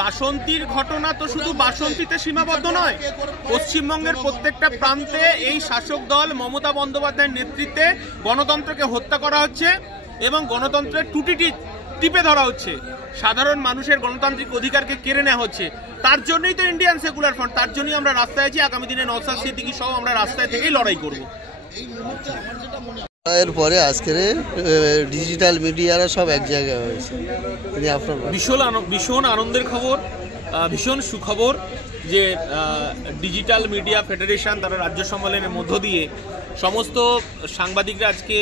বাসন্তীর ঘটনা তো শুধু বাসন্তীতে সীমাবদ্ধ নয়, পশ্চিমবঙ্গের প্রত্যেকটা প্রান্তে এই শাসক দল মমতা বন্দ্যোপাধ্যায়ের নেতৃত্বে গণতন্ত্রকে হত্যা করা হচ্ছে এবং গণতন্ত্রের টুটিটি টিপে ধরা হচ্ছে, সাধারণ মানুষের গণতান্ত্রিক অধিকারকে কেড়ে নেওয়া হচ্ছে। তার জন্যই তো ইন্ডিয়ান সেকুলার ফ্রন্ট, তার জন্যই আমরা রাস্তায় আছি। আগামী দিনে নওশাদ সিদ্দিকী সহ আমরা রাস্তায় থেকেই লড়াই করব। এরপরে আজকের ডিজিটাল মিডিয়ারা সব এক জায়গায় হয়েছে, ভীষণ আনন্দের খবর, ভীষণ সুখবর যে ডিজিটাল মিডিয়া ফেডারেশন তারা রাজ্য সম্মেলনের মধ্য দিয়ে সমস্ত সাংবাদিকরা আজকে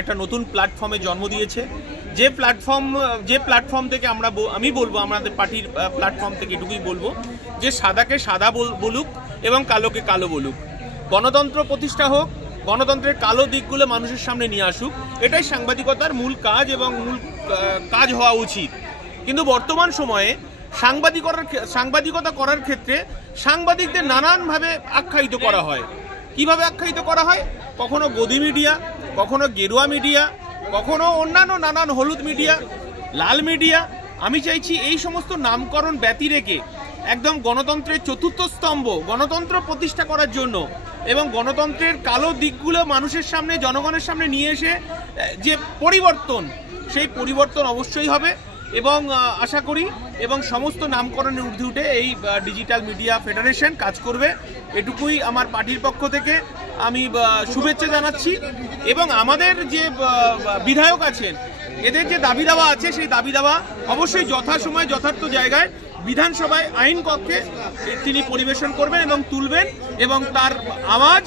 একটা নতুন প্ল্যাটফর্মে জন্ম দিয়েছে। যে প্ল্যাটফর্ম থেকে আমি বলবো, আমাদের পার্টির প্ল্যাটফর্ম থেকে এটুকুই বলবো যে সাদাকে সাদা বলুক এবং কালোকে কালো বলুক, গণতন্ত্র প্রতিষ্ঠা হোক, গণতন্ত্রের কালো দিকগুলো মানুষের সামনে নিয়ে আসুক, এটাই সাংবাদিকতার মূল কাজ এবং মূল কাজ হওয়া উচিত। কিন্তু বর্তমান সময়ে সাংবাদিকতা করার ক্ষেত্রে সাংবাদিকদের নানানভাবে আখ্যায়িত করা হয়। কিভাবে আখ্যায়িত করা হয়? কখনো গদি মিডিয়া, কখনো গেরুয়া মিডিয়া, কখনো অন্যান্য নানান হলুদ মিডিয়া, লাল মিডিয়া। আমি চাইছি এই সমস্ত নামকরণ ব্যতি রেখে একদম গণতন্ত্রের চতুর্থ স্তম্ভ গণতন্ত্র প্রতিষ্ঠা করার জন্য এবং গণতন্ত্রের কালো দিকগুলো মানুষের সামনে, জনগণের সামনে নিয়ে এসে যে পরিবর্তন, সেই পরিবর্তন অবশ্যই হবে এবং আশা করি এবং সমস্ত নামকরণের ঊর্ধ্বে উঠে এই ডিজিটাল মিডিয়া ফেডারেশন কাজ করবে, এটুকুই আমার পার্টির পক্ষ থেকে আমি শুভেচ্ছা জানাচ্ছি। এবং আমাদের যে বিধায়ক আছেন, এদের যে দাবি দাওয়া আছে, সেই দাবি দাওয়া অবশ্যই যথাসময়ে যথার্থ জায়গায় বিধানসভায় আইন কক্ষে তিনি পরিবেশন করবেন এবং তুলবেন এবং তার আওয়াজ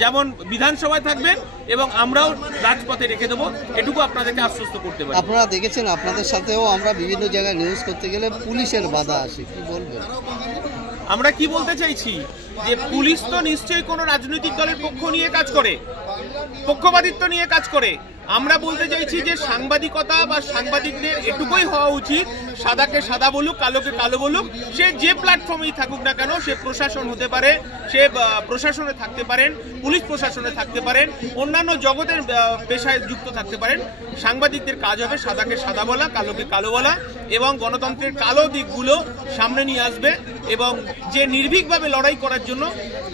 যেমন বিধানসভায় থাকবেন এবং আমরাও রাজপথে রেখে দেবো, এটুকু আপনাদেরকে আশ্বস্ত করতে পারি। আপনারা দেখেছেন, আপনাদের সাথেও আমরা বিভিন্ন জায়গায় নিউজ করতে গেলে পুলিশের বাধা আসে, কি বলবেন? আমরা কি বলতে চাইছি যে পুলিশ তো নিশ্চয়ই কোনো রাজনৈতিক দলের পক্ষ নিয়ে কাজ করে, পক্ষপাতিত্ব নিয়ে কাজ করে। আমরা বলতে চাইছি যে সাংবাদিকতা বা সাংবাদিকদের এটুকুই হওয়া উচিত, সাদাকে সাদা বলুক, কালোকে কালো বলুক। সে যে প্ল্যাটফর্মেই থাকুক না কেন, সে প্রশাসন হতে পারে, সে প্রশাসনে থাকতে পারেন, পুলিশ প্রশাসনে থাকতে পারেন, অন্যান্য জগতের পেশায় যুক্ত থাকতে পারেন। সাংবাদিকদের কাজ হবে সাদাকে সাদা বলা, কালোকে কালো বলা এবং গণতন্ত্রের কালো দিকগুলো সামনে নিয়ে আসবে এবং যে নির্ভীকভাবে লড়াই করার জন্য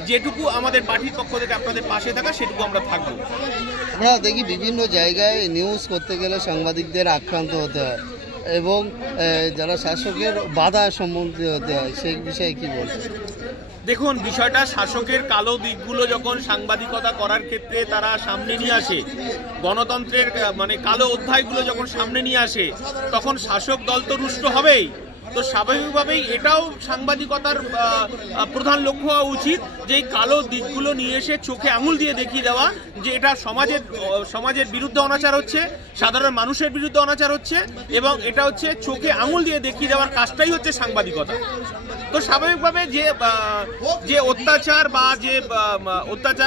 যেটুকু আমাদের পার্টির পক্ষ থেকে আপনাদের পাশে থাকা, সেটুকু আমরা থাকবো। আমরা দেখি বিভিন্ন জায়গায় নিউজ করতে গেলে সাংবাদিকদের আক্রান্ত হতে হয় এবং যারা শাসকের বাধার সম্মুখীন হতে হয়, সেই বিষয়ে কি বলবেন? দেখুন, বিষয়টা শাসকের কালো দিকগুলো যখন সাংবাদিকতা করার ক্ষেত্রে তারা সামনে নিয়ে আসে, গণতন্ত্রের কালো অধ্যায়গুলো যখন সামনে নিয়ে আসে, তখন শাসক দল তো রুষ্ট হবেই। তো স্বাভাবিকভাবেই এটাও সাংবাদিকতার প্রধান লক্ষ্য হওয়া উচিত যে এই কালো দিকগুলো নিয়ে এসে চোখে আঙুল দিয়ে দেখিয়ে দেওয়া যে এটা সমাজের বিরুদ্ধে অনাচার হচ্ছে, সাধারণ মানুষের বিরুদ্ধে অনাচার হচ্ছে এবং এটা হচ্ছে চোখে আঙুল দিয়ে দেখিয়ে দেওয়ার কাজটাই হচ্ছে সাংবাদিকতা। তো স্বাভাবিকভাবে যে অত্যাচার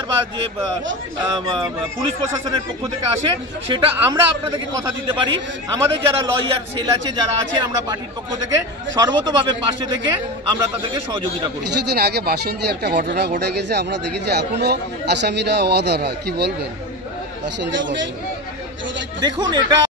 বা যে পুলিশ প্রশাসনের পক্ষ থেকে আসে, সেটা আমরা আপনাদেরকে কথা দিতে পারি, আমাদের যারা লয়ার সেল আছে, যারা আছেন, আমরা পার্টির পক্ষ থেকে সর্বতভাবে পাশে থেকে আমরা তাদেরকে সহযোগিতা করি। কিছুদিন আগে বাসন্তী একটা ঘটনা ঘটে গেছে, আমরা দেখেছি এখনো আসামিরা অধরা, কি বলবেন বাসন্তীর ঘটনা? দেখুন, এটা